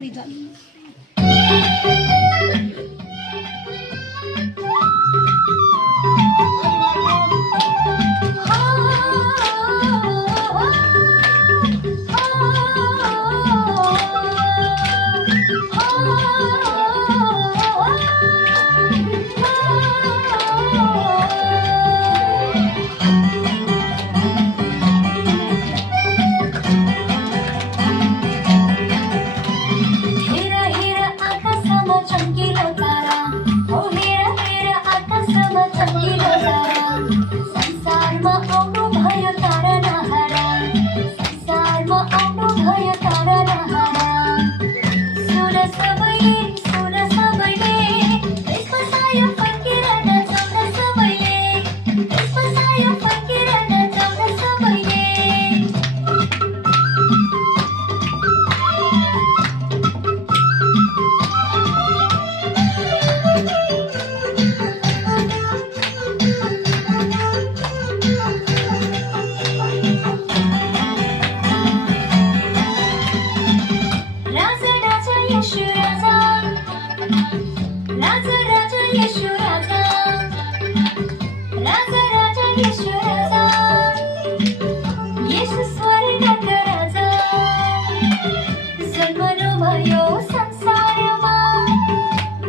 Tidak. हेर हेर आकाशमा चम्किलो तारा, हो हेर हेर आकाशमा चम्किलो तारा। संसारमा आउनु भयो तारा नहारा, संसारमा आउनु भयो तारा नहारा। सुन सबैले त्यसमा सायो फर्केर नचाउन सबैले, त्यसमा सायो फर्केर नचाउन सबैले। राजा राजा यशु राजा, राजा राजा यशु राजा, राजा राजा यशु राजा, यशु स्वर्गका राजा। जन्मनु भयो संसारमा,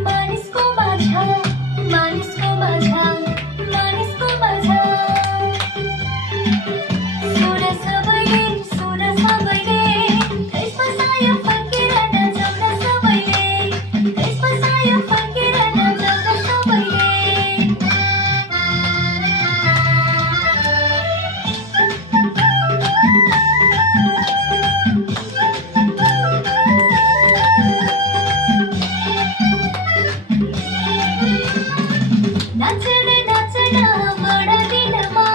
मानिसको माझ, मानिसको माझ, मानिसको माझ। सुन सबैले त्यसमा सायो फर्केर नचाउन सबैले, त्यसमा सायो फर्केर नचाउन सबैले। नाचन नाचन बडा दिनमा,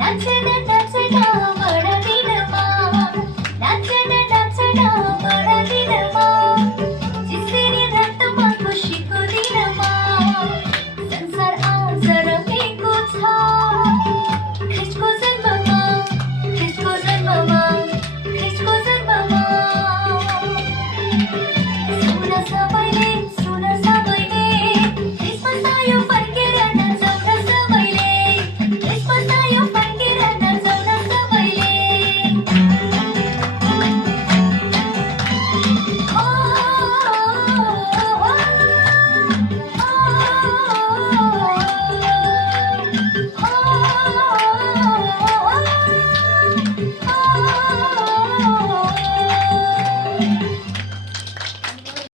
नाचन नाचन बडा दिनमा, नाचन नाचन बडा दिनमा। जिस्री रक्तमा खुसीको दिनमा, संसार आज रमेको छ। ख्रिस्टको जन्ममा, ख्रिस्टको जन्ममा, ख्रिस्टको जन्ममा।